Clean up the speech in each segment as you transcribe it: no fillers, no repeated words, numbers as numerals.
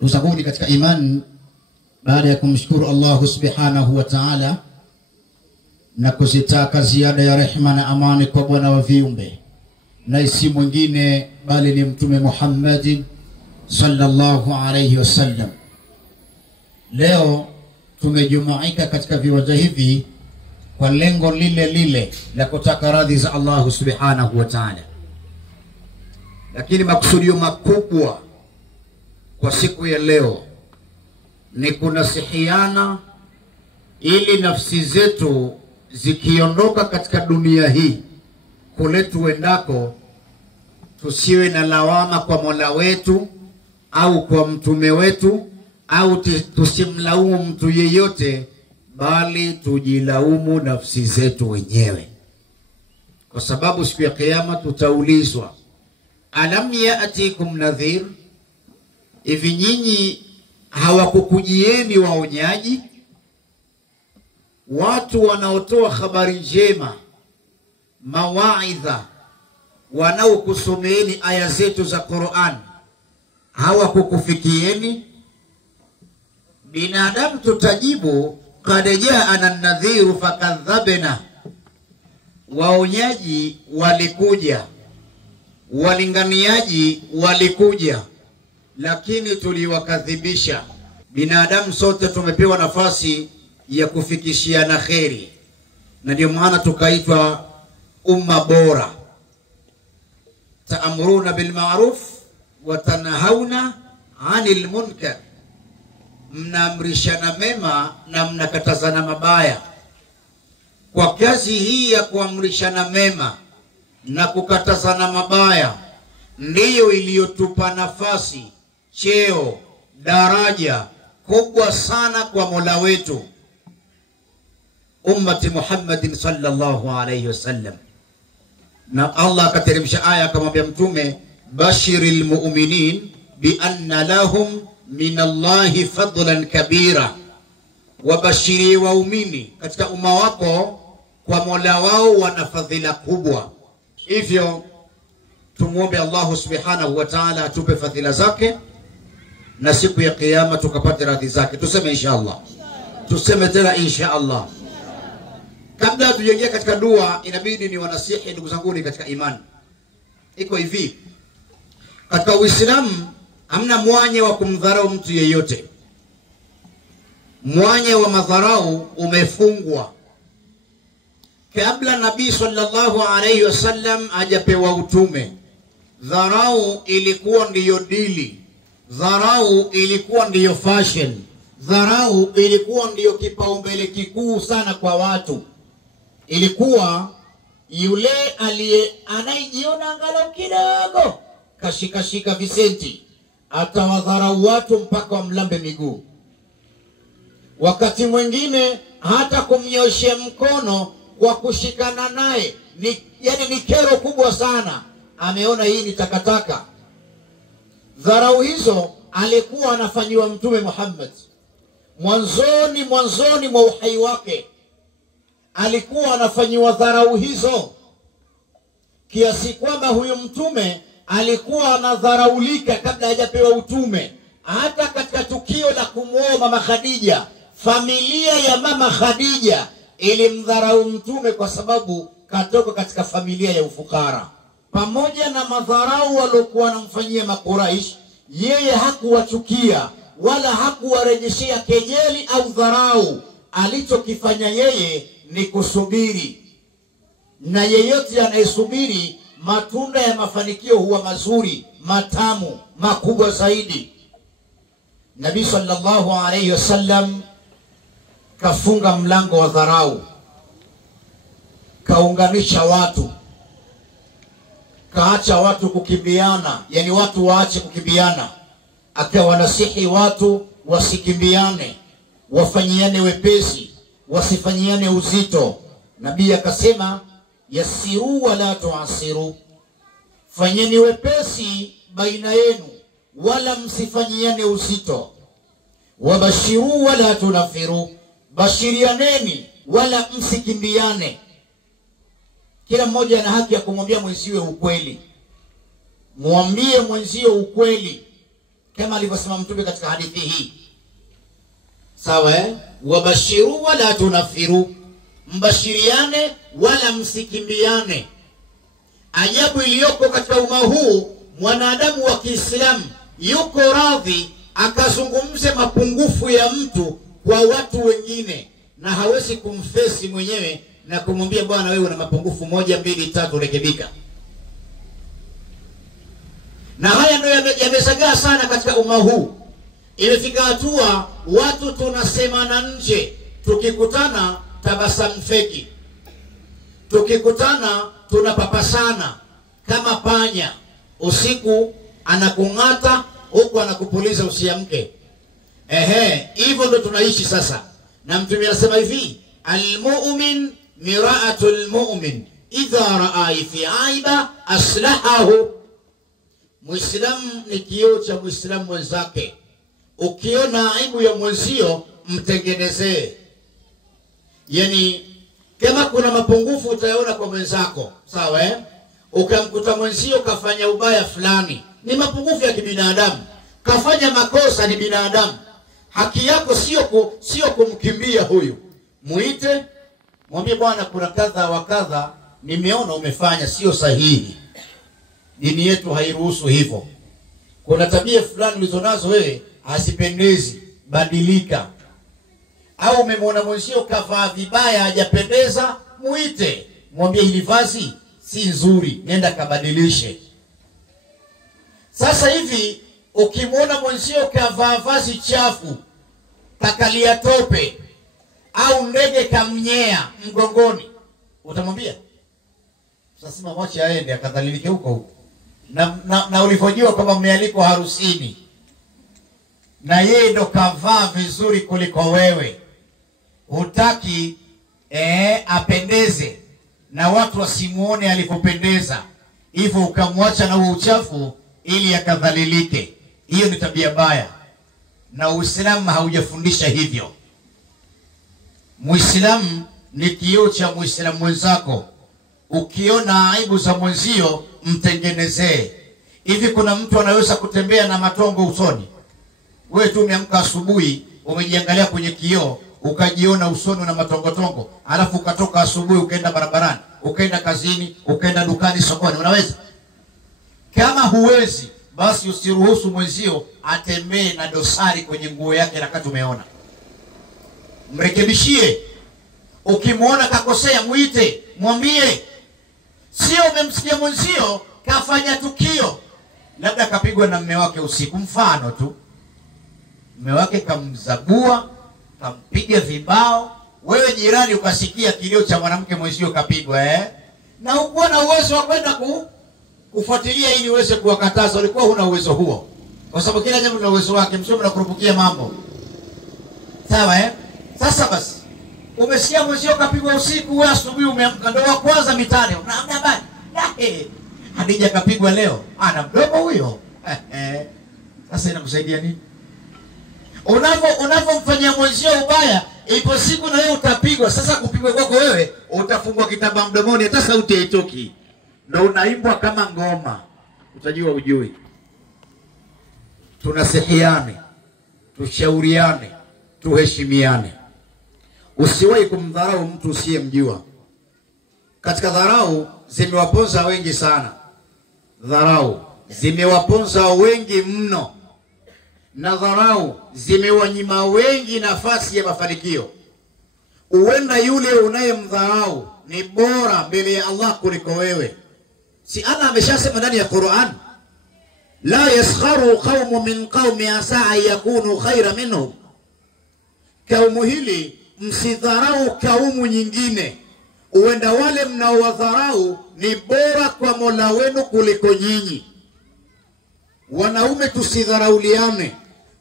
Usaguni katika imani, baada ya kumshukuru Allah subhanahu wa ta'ala na kuzitaka ziada ya rehema na amani kwa bwana wa viumbe, na si mwingine bali ni Mtume Muhammad sallallahu alayhi wasallam, leo tumejumuika katika viwanja hivi kwa lengo lile lile la kutaka radhi za Allah subhanahu wa ta'ala. Lakini makusudio makubwa kwa siku ya leo ni kunasihiana, ili nafsi zetu zikiondoka katika dunia hii kule tuendako, tusiwe na lawama kwa Mola wetu au kwa mtume wetu, au tusimlaumu mtu yeyote, bali tujilaumu nafsi zetu wenyewe, kwa sababu siku ya kiyama tutaulizwa, alam ya'tikum nadhir, hivi nyinyi hawakukujieni waonyaji? Watu wanaotoa habari njema, mawaidha, wanaokusomeeni aya zetu za Qur'an, hawakukufikieni? Binadamu tutajibu, qad ja'ana an-nadhiru fakadhabna, waonyaji walikuja, walinganiaji walikuja, lakini tuliwakadhibisha. Binadamu sote tumepewa nafasi ya kufikishiana kheri, na ndio maana tukaitwa umma bora. Ta'muruna bil ma'ruf wa tanhauna 'anil munkar, mnaamrishana mema na mnakatazana mabaya. Kwa kazi hii ya kuamrishana mema na kukatazana mabaya, ndiyo iliyotupa nafasi, cheo, daraja kubwa sana kwa Mola wetu ummati Muhammadin sallallahu alayhi wasallam. Na Allah akateremsha aya akamwambia Mtume, bashiril mu'minin bi anna lahum min Allahi fadlan kabira, wabashiri waumini katika umma wako kwa Mola wao wana fadhila kubwa. Hivyo tumuombe Allah subhanahu wa ta'ala atupe fadhila zake, na siku ya kiyama tukapate radhi zake. Tuseme inshallah, tuseme tena inshallah. Kabla tujaingia katika dua, inabidi ni wanasihi ndugu zangu katika imani. Iko hivi, katika Uislamu hamna mwanya wa kumdharau mtu yeyote. Mwanya wa madharau umefungwa. Kabla Nabii sallallahu alayhi wasallam hajapewa utume, dharau ilikuwa ndiyo dili, dharau ilikuwa ndiyo fashion, dharau ilikuwa ndiyo kipaumbele kikuu sana kwa watu. Ilikuwa yule anayejiona angalau kidogo kashika visenti, atawadharau watu mpaka wamlambe miguu. Wakati mwingine hata kumnyoshia mkono kwa kushikana naye ni kero kubwa sana, ameona hii ni takataka. Dharau hizo alikuwa anafanyiwa Mtume Muhammad mwanzoni mwa uhai wake, alikuwa anafanyiwa dharau hizo, kiasi kwamba huyu mtume alikuwa anadharaulika kabla hajapewa utume. Hata katika tukio la kumuoa mama Khadija, familia ya mama Khadija ilimdharau mtume kwa sababu katoka katika familia ya ufukara. Pamoja na madharau waliokuwa wanamfanyia Makuraish, yeye hakuwachukia wala hakuwarejeshea kejeli au dharau. Alichokifanya yeye ni kusubiri, na yeyote anayesubiri matunda ya mafanikio huwa mazuri, matamu, makubwa zaidi. Nabii sallallahu alayhi wasallam kafunga mlango wa dharau, kaunganisha watu, kaacha watu kukimbiana, yani watu waache kukimbiana, akawanasihi watu wasikimbiane, wafanyiane wepesi, wasifanyiane uzito. Nabii akasema, yasiru wala tuasiru, fanyeni wepesi baina yenu wala msifanyiane uzito. Wabashiru wala tunafiru, bashirianeni wala msikimbiane. Kila mmoja ana haki ya kumwambia mwenziwe ukweli. Mwambie mwenzio ukweli. kama alivyosema Mtume katika hadithi hii. Sawa wabashiru wala tunafiru, mbashiriane wala msikimbiane. Ajabu iliyoko katika umma huu, mwanadamu wa Kiislamu yuko radhi akazungumze mapungufu ya mtu kwa watu wengine, na hawezi kumfesi mwenyewe na kumwambia bwana wewe una mapungufu 1 2 3 rekebika. Na haya ndio yamesagaa sana katika umma huu. Imefika hatua watu tunasemana nje, tukikutana tabasamu feki, tukikutana tunapapasana kama panya, usiku anakung'ata huku anakupuliza usiamke. Hivyo ndo tunaishi sasa. Na Mtume anasema hivi, almu'min mira'atul mu'min idha ra'a fi aiba aslahahu. Muislamu ni kioo cha Muislamu mwenzake. Ukiona aibu ya mwenzio mtengenezee. Yani kama kuna mapungufu utayaona kwa mwenzako, sawa ukamkuta mwenzio kafanya ubaya fulani, ni mapungufu ya kibinadamu. Kafanya makosa, ni binadamu. Haki yako sio kumkimbia huyu. Muite, mwambie bwana kuna kadha wa kadha nimeona umefanya sio sahihi. Dini yetu hairuhusu hivyo. Kuna tabia fulani ulizonazo wewe hasipendezi, badilika. Au umemwona mwenzio kavaa vibaya hajapendeza, muite, mwambie hili vazi si nzuri, nenda kabadilishe. Sasa hivi ukimwona mwenzio kavaa vazi chafu, kakalia tope au ndege kamnyea mgongoni, utamwambia? Sasa mwache aende akadhalilike huko. Na ulivyojua kwamba mmealikwa harusini na yeye ndo kavaa vizuri kuliko wewe, hutaki apendeze na watu wasimuone alivyopendeza, hivyo ukamwacha na huo uchafu ili akadhalilike. Hiyo ni tabia mbaya, na Uislamu haujafundisha hivyo. Muislamu ni kioo cha Muislamu mwenzako. Ukiona aibu za mwenzio mtengenezee. Hivi kuna mtu anaweza kutembea na matongo usoni? Wewe tu umeamka asubuhi, umejiangalia kwenye kioo, ukajiona usoni na matongo, alafu ukatoka asubuhi ukaenda barabarani, ukaenda kazini, ukaenda dukani, sokoni, unaweza? Kama huwezi, basi usiruhusu mwenzio atembee na dosari kwenye nguo yake wakati umeona. Mrekebishie. Ukimwona kakosea, muite, mwambie. Sio umemsikia mwenzio kafanya tukio, labda kapigwa na mume wake usiku, mfano tu, mume wake kamzabua, kampiga vibao, wewe jirani ukasikia kilio cha mwanamke mwenzio kapigwa na hukuwa na uwezo wa kwenda kufuatilia ili uweze kuwakataza. Ulikuwa huna uwezo huo, kwa sababu kila jambo lina uwezo wake, msio mnakurupukia mambo. Sawa Sasa basi umesikia mwenzio kapigwa usiku, wewe asubuhi umeamka, ndio wa kwanza mitani, unaamna habari Hadija kapigwa leo, ana mdomo huyo. Sasa inakusaidia nini? Unavomfanyia mwenzio ubaya, ipo siku na wewe utapigwa. Sasa kupigwa kwako wewe, utafungwa kitambaa mdomoni, hata sauti haitoki, ndio unaimbwa kama ngoma, utajua ujui. Tunasihiane, tushauriane, tuheshimiane. Usiwahi kumdharau mtu usiyemjua. Katika dharau zimewaponza wengi sana. Dharau zimewaponza wengi mno, na dharau zimewanyima wengi nafasi ya mafanikio. Uenda yule unayemdharau ni bora mbele ya Allah kuliko wewe. Si Allah ameshasema ndani ya Qur'an, la yaskharu qaumun min qaumi asa yakunu khaira minhum. Kaumu hili msidharau kaumu nyingine, uenda wale mnaowadharau ni bora kwa Mola wenu kuliko nyinyi. Wanaume tusidharauliane.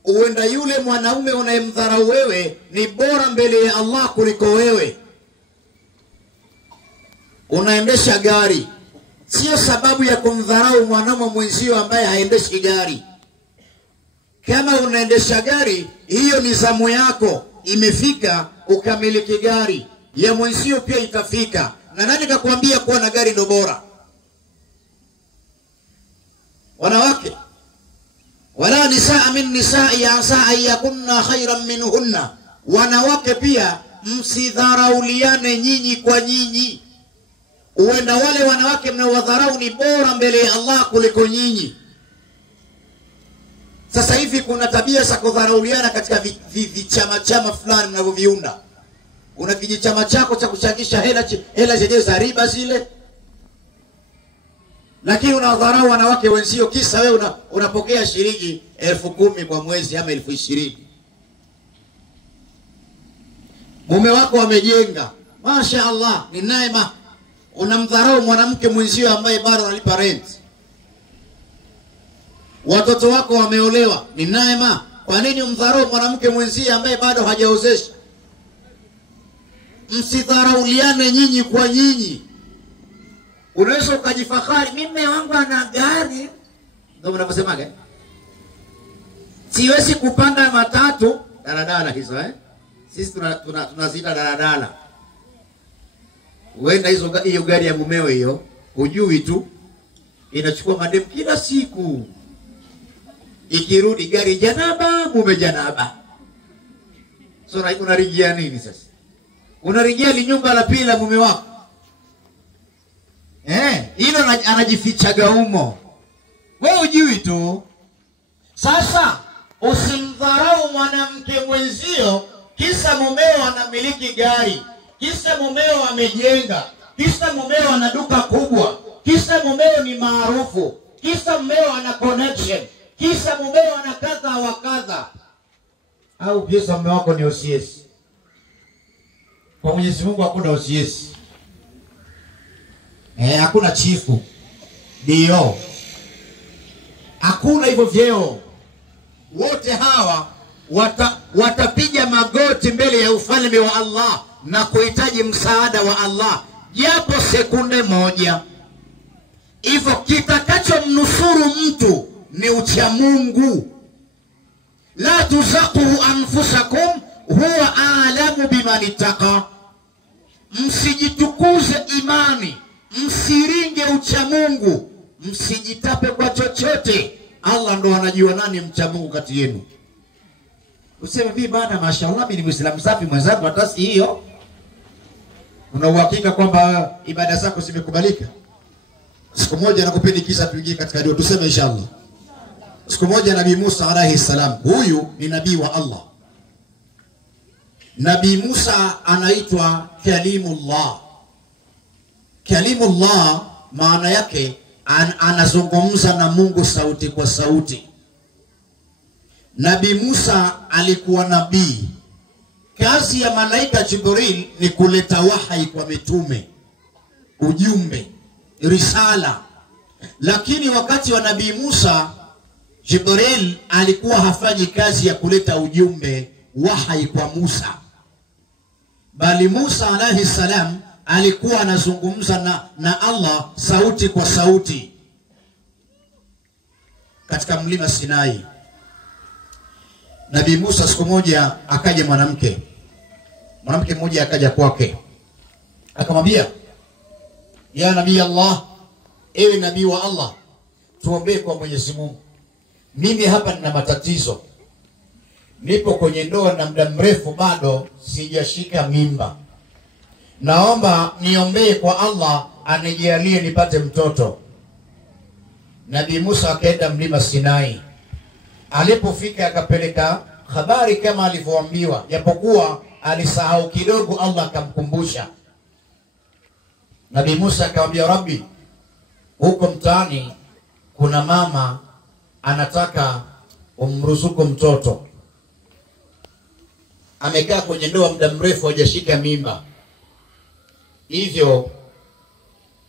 Uenda yule mwanaume unayemdharau wewe ni bora mbele ya Allah kuliko wewe. Unaendesha gari, sio sababu ya kumdharau mwanaume mwenzio ambaye haendeshi gari. Kama unaendesha gari, hiyo ni zamu yako, imefika ukamiliki gari. Ya mwenzio pia itafika. Na nani kakuambia kuwa na gari ndo bora? Wanawake, wala nisaa min nisa'i asa an yakunna khairan minhunna, wanawake pia msidharauliane nyinyi kwa nyinyi. Uenda wale wanawake mnaowadharau ni bora mbele ya Allah kuliko nyinyi. Sasa hivi kuna tabia za kudharauliana katika vichama fulani mnavyoviunda. Kuna kijichama chako cha kuchangisha hela zenyewe za riba zile, lakini unawadharau wanawake wenzio kisa wewe unapokea shilingi 10,000 kwa mwezi ama 20,000. Mume wako amejenga, Masha Allah, ni neema. Unamdharau mwanamke mwenzio ambaye bado analipa rent. Watoto wako wameolewa, ni neema. Kwa nini umdharau mwanamke mwenzio ambaye bado hajaozesha? Msidharauliane nyinyi kwa nyinyi. Unaweza ukajifahari, mume wangu ana gari, ndio mnavyosemaga, siwezi kupanda matatu, daladala hizo sisi tunazita daladala. Uenda hiyo gari ya mumeo hiyo, hujui tu inachukua madem kila siku. Ikirudi gari janaba, mume janaba. So unarigia nini sasa? Unarigia li nyumba la pili la mume wako. Hilo anajifichaga humo. Wewe hujui tu. Sasa usimdharau mwanamke mwenzio kisa mumeo anamiliki gari, kisa mumeo amejenga, kisa mumeo ana duka kubwa, kisa mumeo ni maarufu, kisa mumeo ana connection, kisa mumeo ana kadha wa kadha. Au kisa mume wako ni OCS. Kwa Mwenyezi Mungu hakuna OCS. Hakuna chifu, dio, hakuna hivyo vyeo. Wote hawa watapiga magoti mbele ya ufalme wa Allah na kuhitaji msaada wa Allah japo sekunde moja. Hivyo kitakachomnusuru mtu ni ucha Mungu. La tuzaku anfusakum huwa a'lamu biman ittaqa. Msijitukuze imani, msiringe ucha Mungu, msijitape kwa chochote. Allah ndo anajua nani mcha Mungu kati yenu. Useme mimi bana, mashallah, mimi ni Muislamu safi, mwenzangu hata si hiyo. Una uhakika kwamba ibada zako zimekubalika? Siku moja nakupeni kisa tuingie katika dua, tuseme inshallah. Siku moja Nabii Musa alayhi salam, huyu ni nabii wa Allah. Nabii Musa anaitwa Kalimullah. Kalimullah maana yake anazungumza na Mungu sauti kwa sauti. Nabii Musa alikuwa nabii. Kazi ya malaika Jibril ni kuleta wahai kwa mitume, ujumbe, risala. Lakini wakati wa Nabii Musa, Jibril alikuwa hafanyi kazi ya kuleta ujumbe, wahai kwa Musa, bali Musa alayhi salam alikuwa anazungumza na Allah sauti kwa sauti katika mlima Sinai. Nabii Musa siku moja akaja mwanamke mmoja akaja kwake, akamwambia, ya nabii Allah, ewe nabii wa Allah, tuombee kwa Mwenyezi Mungu. Mimi hapa nina matatizo, nipo kwenye ndoa na muda mrefu bado sijashika mimba. Naomba niombee kwa Allah anijalie nipate mtoto. Nabii Musa akaenda mlima Sinai. Alipofika akapeleka habari kama alivyoambiwa, japokuwa alisahau kidogo, Allah akamkumbusha. Nabii Musa akamwambia, Rabbi, huko mtaani kuna mama anataka umruzuku mtoto. Amekaa kwenye ndoa muda mrefu hajashika mimba. Hivyo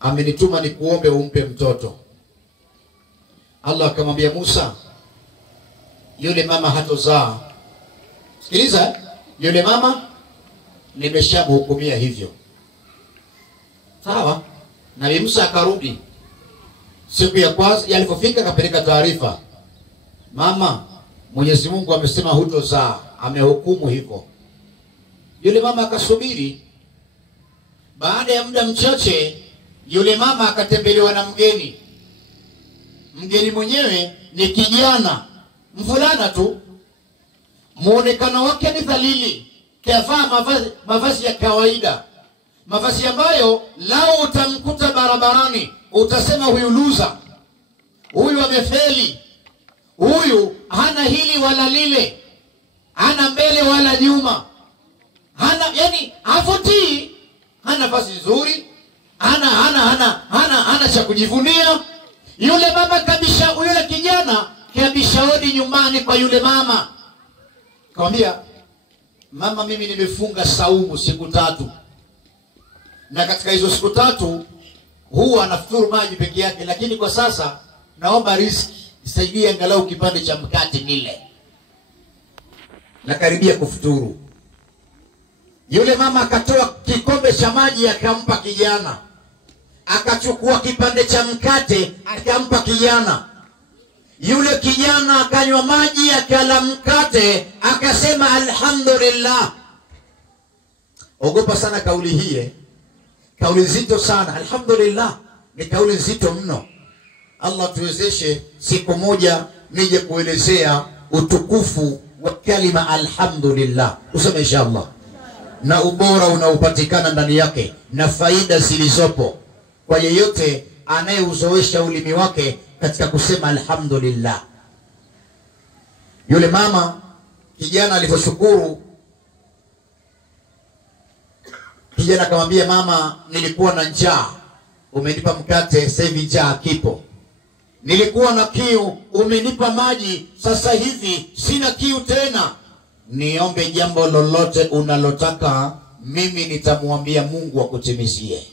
amenituma ni kuombe umpe mtoto. Allah akamwambia Musa, yule mama hatozaa. Sikiliza, yule mama nimeshamhukumia hivyo. Sawa? Nabii Musa akarudi. Siku ya kwanza alipofika akapeleka taarifa, mama, Mwenyezi Mungu amesema hutozaa, amehukumu hivyo. Yule mama akasubiri. Baada ya muda mchache yule mama akatembelewa na mgeni. Mgeni mwenyewe ni kijana mvulana tu, muonekano wake ni dhalili, kavaa mavazi ya kawaida, mavazi ambayo lao utamkuta barabarani utasema huyu loser, huyu amefeli, huyu hana hili wala lile, hana mbele wala nyuma, hana yani hafutii, hana vazi nzuri, hana cha kujivunia. Yule baba kabisha, yule kijana kabisha hodi nyumbani kwa yule mama, akamwambia, mama, mimi nimefunga saumu siku 3, na katika hizo siku 3 huwa anafuturu maji peke yake, lakini kwa sasa naomba riziki, nisaidie angalau kipande cha mkate nile, na karibia kufuturu. Yule mama akatoa kikombe cha maji akampa kijana, akachukua kipande cha mkate akampa kijana. Yule kijana akanywa maji, akala mkate, akasema alhamdulillah. Ogopa sana kauli hii, kauli nzito sana. Alhamdulillah ni kauli nzito mno. Allah tuwezeshe siku moja nije kuelezea utukufu wa kalima alhamdulillah, useme inshallah, na ubora unaopatikana ndani yake na faida zilizopo kwa yeyote anayeuzoesha ulimi wake katika kusema alhamdulillah. Yule mama, kijana alivyoshukuru, kijana akamwambia, mama, nilikuwa na njaa, umenipa mkate, sasa hivi njaa kipo. Nilikuwa na kiu, umenipa maji, sasa hivi sina kiu tena. Niombe jambo lolote unalotaka, mimi nitamwambia Mungu akutimizie.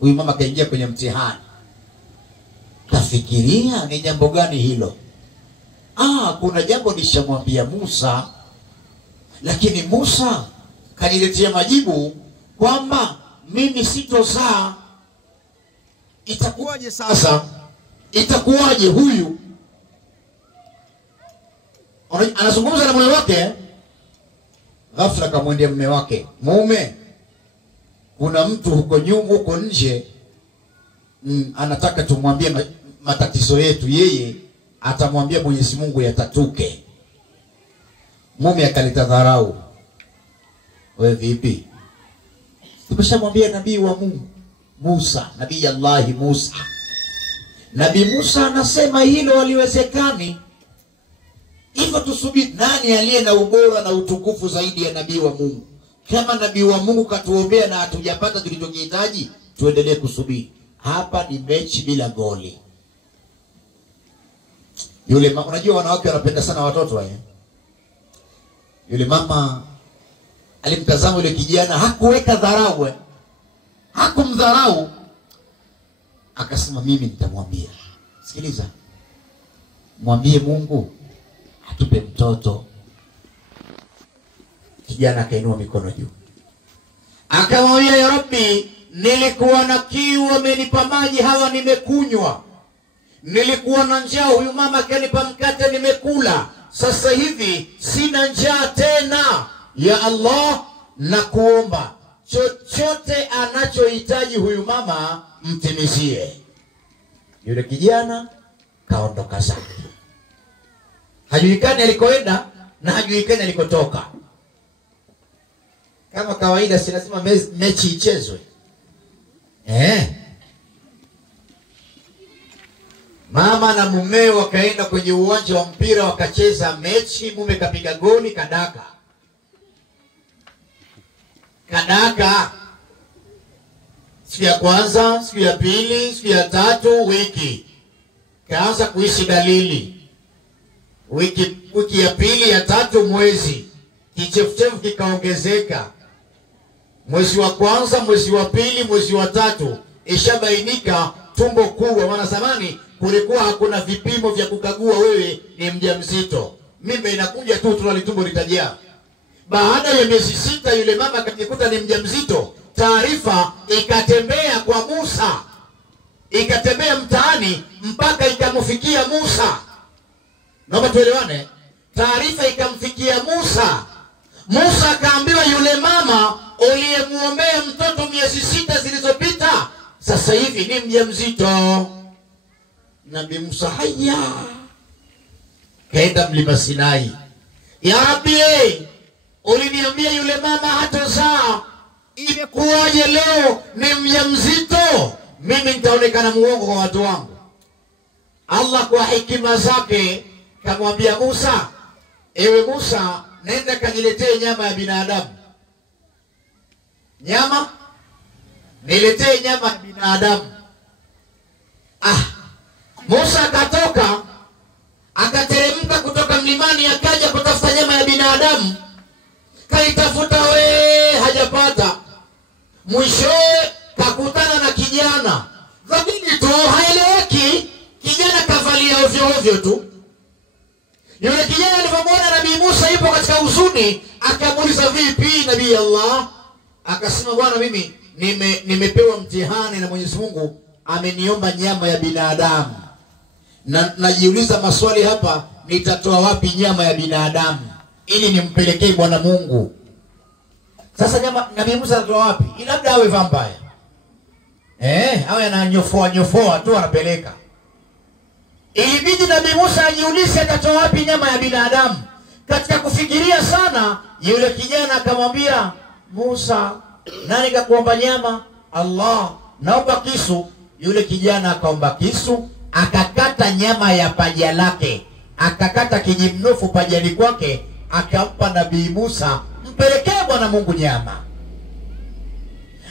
Huyu mama kaingia kwenye mtihani. Kafikiria ni jambo gani hilo? Kuna jambo nishamwambia Musa, lakini Musa kaniletea majibu kwamba mimi sitozaa. Itakuwaje sasa? Itakuwaje huyu? Anazungumza na mume wake. Ghafla kamwendea mume wake, mume, kuna mtu huko nje anataka tumwambie matatizo yetu, yeye atamwambia Mwenyezi Mungu yatatuke. Mume akaleta dharau. Wewe vipi? Tumeshamwambia nabii wa Mungu Musa, nabii Allah Musa. Nabii Musa anasema hilo haliwezekani. Hivyo tusubiri, nani aliye na ubora na utukufu zaidi ya nabii wa Mungu? Kama nabii wa Mungu katuombea na hatujapata tulichokihitaji, tuendelee kusubiri. Hapa ni mechi bila goli. Yule mama, unajua wanawake wanapenda sana watoto Yule mama alimtazama yule kijana, hakuweka dharau, hakumdharau. Akasema, mimi nitamwambia. Sikiliza, mwambie Mungu atupe mtoto. Kijana akainua mikono juu, akamwambia, ya Rabbi, nilikuwa na kiu, amenipa maji, hawa nimekunywa. Nilikuwa na njaa, huyu mama akanipa mkate, nimekula. Sasa hivi sina njaa tena. Ya Allah, na kuomba chochote anachohitaji huyu mama mtimizie. Yule kijana kaondoka zake. Hajulikani alikoenda na hajulikani alikotoka. Kama kawaida, si lazima mechi ichezwe. Mama na mume wakaenda kwenye uwanja wa mpira, wakacheza mechi. Mume kapiga goli, kadaka. Siku ya kwanza, siku ya pili, siku ya 3, wiki. Kaanza kuishi dalili. Wiki ya pili, ya 3, mwezi. Kichefuchefu kikaongezeka. Mwezi wa kwanza, mwezi wa pili, mwezi wa 3, ishabainika tumbo kubwa. Maana zamani kulikuwa hakuna vipimo vya kukagua wewe ni mjamzito. Mimba inakuja tu, tunalitumbo litajaa. Baada ya miezi 6 yule mama akajikuta ni mjamzito. Taarifa ikatembea kwa Musa, ikatembea mtaani mpaka ikamfikia Musa. Naomba tuelewane. Taarifa ikamfikia Musa. Musa akaambiwa, yule mama uliyemuombea mtoto miezi 6 zilizopita, sasa hivi ni mjamzito. Nabii Musa haya kaenda mlima Sinai. Ya Rabbi, uliniambia yule mama hatazaa, imekuwaje leo ni mjamzito? Mimi nitaonekana muongo kwa watu wangu. Allah kwa hekima zake kamwambia Musa, ewe Musa, nenda kaniletee nyama ya binadamu. Nyama? Niletee nyama ya binadamu. Musa akatoka, akateremka kutoka mlimani, akaja kutafuta nyama ya binadamu. Kaitafuta hajapata. Mwisho kakutana na kijana. Lakini tu haeleweki, kijana kavalia ovyo ovyo tu. Yule kijana alipomwona Nabii Musa yupo katika huzuni, akamuuliza, vipi Nabii Allah? Akasema, bwana, mimi nimepewa mtihani na Mwenyezi Mungu, ameniomba nyama ya binadamu. Na najiuliza maswali hapa, nitatoa wapi nyama ya binadamu ili nimpelekee Bwana Mungu? Sasa nyama Nabii Musa atatoa wapi? Labda awe vampire. Awe ananyofoa tu anapeleka. Ilibidi Nabii Musa ajiulize atatoa wapi nyama ya binadamu. Katika kufikiria sana, yule kijana akamwambia Musa, nani kakuomba nyama? Allah, naomba kisu. Yule kijana akaomba kisu, akakata nyama ya paja lake, akakata kijimnofu pajani kwake, akampa Nabii Musa, mpelekee Bwana Mungu nyama.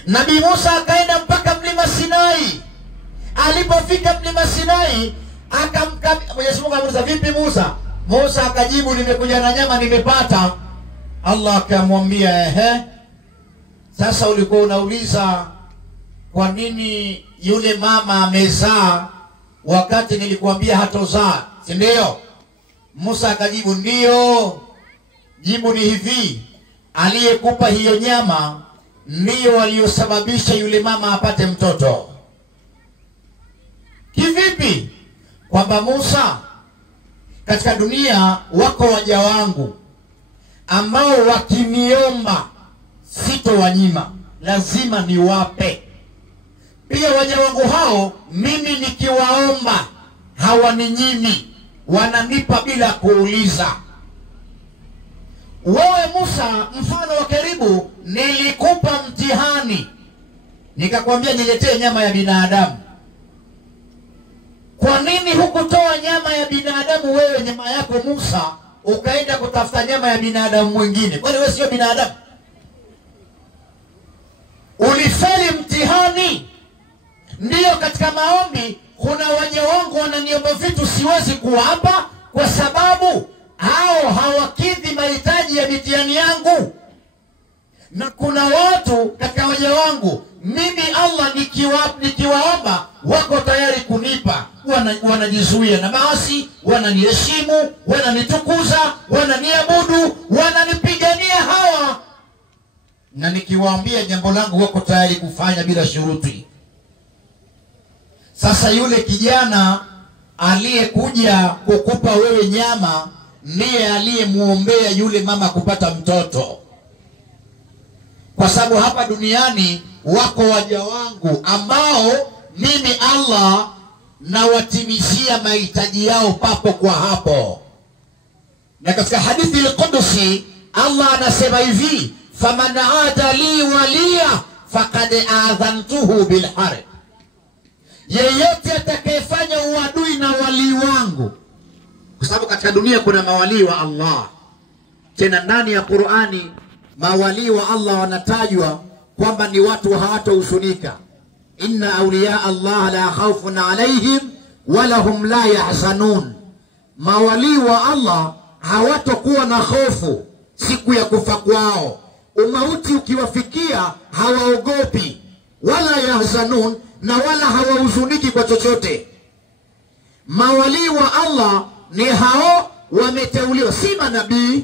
Nabii Musa akaenda mpaka mlima Sinai. Alipofika mlima Sinai, Mwenyezi Mungu akamuuliza, vipi Musa? Musa akajibu, nimekuja na nyama nimepata. Allah akamwambia, sasa ulikuwa unauliza kwa nini yule mama amezaa wakati nilikuambia hatozaa, si ndio? Musa akajibu, ndio. Jibu ni hivi, aliyekupa hiyo nyama ndio aliyosababisha yule mama apate mtoto. Kivipi? Kwamba Musa, katika dunia wako waja wangu ambao wakiniomba sitowanyima, lazima niwape. Pia waja wangu hao mimi nikiwaomba hawaninyimi, wananipa bila kuuliza. Wewe Musa, mfano wa karibu, nilikupa mtihani, nikakwambia niletee nyama ya binadamu. Kwa nini hukutoa nyama ya binadamu wewe, nyama yako Musa, ukaenda kutafuta nyama ya binadamu mwingine? Kwani wewe sio binadamu? Ulifeli mtihani. Ndiyo, katika maombi kuna waja wangu wananiomba vitu siwezi kuwapa kwa sababu hao hawakidhi mahitaji ya mitihani yangu. Na kuna watu katika waja wangu mimi Allah nikiwaomba wako tayari kunipa, wanajizuia na maasi, wananiheshimu, wananitukuza, wananiabudu, wananipigania hawa. Na nikiwaambia jambo langu wako tayari kufanya bila shuruti. Sasa yule kijana aliyekuja kukupa wewe nyama ndiye aliyemuombea yule mama kupata mtoto. Kwa sababu hapa duniani wako waja wangu ambao mimi Allah nawatimizia mahitaji yao papo kwa hapo. Na katika hadithi al-Qudusi Allah anasema hivi, faman aada li waliya faqad adhantuhu bil harb. Yeyote atakayefanya uadui na wali wangu, kwa sababu katika dunia kuna mawali wa Allah. Tena ndani ya Qur'ani mawali wa Allah wanatajwa kwamba ni watu hawatohuzunika. Inna awliya Allah la khawfun alayhim wala hum la yahzanun. Mawali wa Allah hawatokuwa na hofu siku ya kufa kwao. Umauti ukiwafikia hawaogopi, wala yahzanun, na wala hawahuzuniki kwa chochote. Mawali wa Allah ni hao wameteuliwa, si manabii.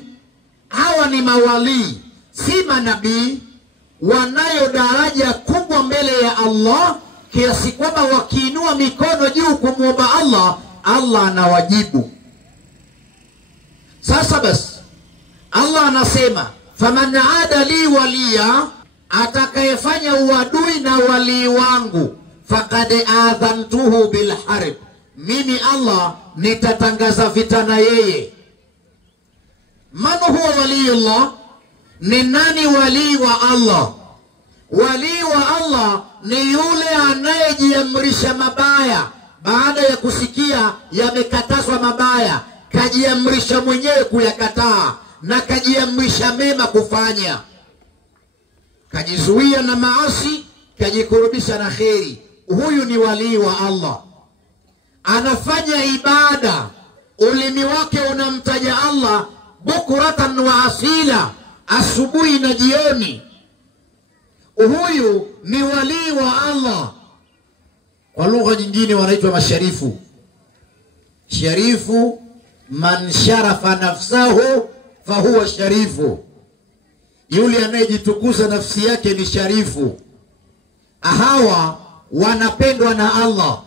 Hawa ni mawali, si manabii. Wanayo daraja kubwa mbele ya Allah kiasi kwamba wakiinua mikono juu kumwomba Allah, Allah anawajibu. Sasa basi Allah anasema, faman aada li waliya, atakayefanya uadui na wali wangu, faqad adhantuhu bil harb, mimi Allah nitatangaza vita na yeye. Man huwa waliyullah? Ni nani wali wa Allah? Wali wa Allah ni yule anayejiamrisha mabaya baada ya kusikia yamekatazwa mabaya, kajiamrisha mwenyewe kuyakataa na kajiamrisha mema kufanya, kajizuia na maasi, kajikurubisha na kheri. Huyu ni wali wa Allah. Anafanya ibada, ulimi wake unamtaja Allah bukuratan wa asila, asubuhi na jioni. Huyu ni wali wa Allah. Kwa lugha nyingine wanaitwa masharifu. Sharifu man sharafa nafsahu fahuwa sharifu, yule anayejitukuza nafsi yake ni sharifu. Hawa wanapendwa na Allah,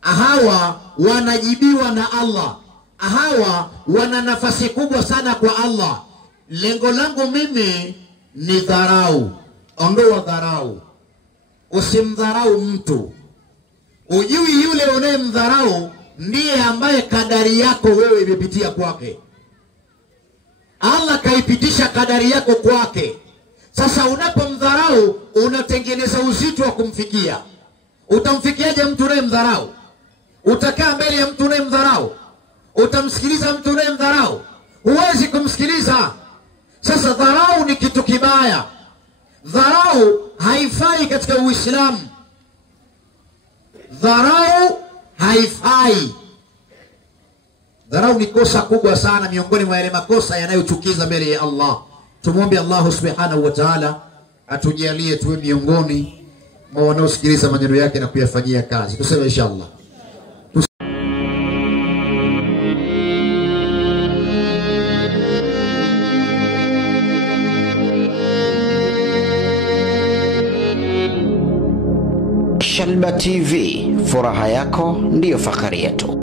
hawa wanajibiwa na Allah, hawa wana nafasi kubwa sana kwa Allah. Lengo langu mimi ni dharau. Ondoa dharau, usimdharau mtu. Ujui yule unayemdharau ndiye ambaye kadari yako wewe imepitia kwake. Allah kaipitisha kadari yako kwake. Sasa unapomdharau unatengeneza uzito wa kumfikia. Utamfikiaje mtu unayemdharau? Utakaa mbele ya mtu unayemdharau? Utamsikiliza mtu unayemdharau? Huwezi kumsikiliza. Sasa dharau ni kitu kibaya. Dharau haifai katika Uislamu. Dharau haifai. Dharau ni kosa kubwa sana, miongoni mwa yale makosa yanayochukiza mbele ya Allah. Tumuombe Allah subhanahu wa ta'ala atujalie tuwe miongoni mwa wanaosikiliza maneno yake na kuyafanyia kazi. Tuseme inshallah. Shalba TV, furaha yako ndiyo fahari yetu.